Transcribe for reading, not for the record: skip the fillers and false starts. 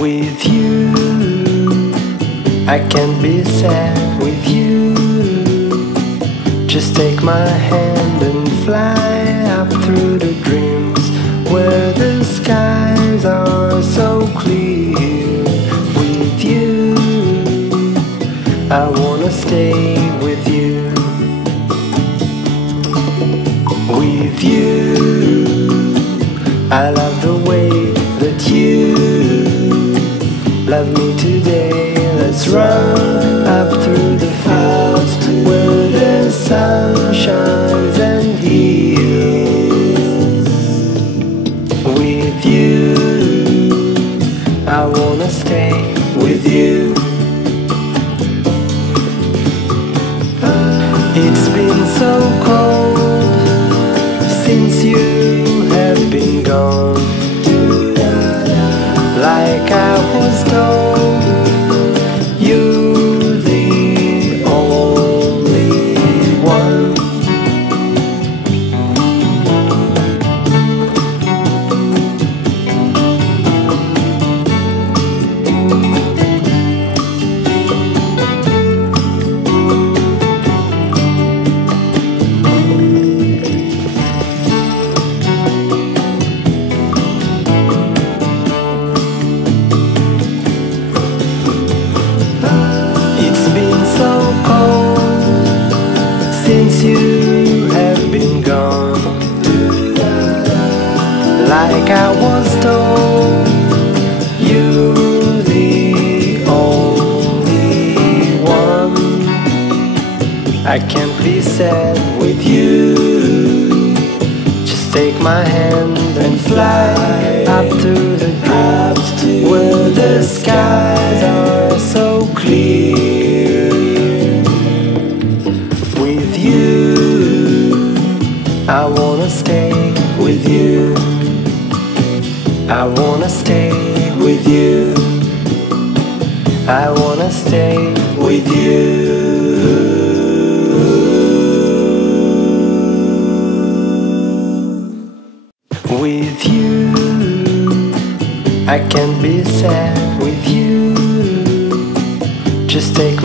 With you, I can't be sad with you. Just take my hand and fly up through the dreams where the skies are so clear. With you, I wanna stay with you. With you, I love the way that you love me today. Let's run up through the fields where the sun shines and heals. With you, I wanna stay with you. It's been so cold since you have been gone. Like I was told, you're the only one. Since you have been gone, like I was told, you're the only one. I can't be sad with you. Just take my hand and fly up to the dreams where the skies are so clear. With you, I wanna stay with you. I wanna stay with you. I wanna stay with you. With you, I can't be sad with you. Just take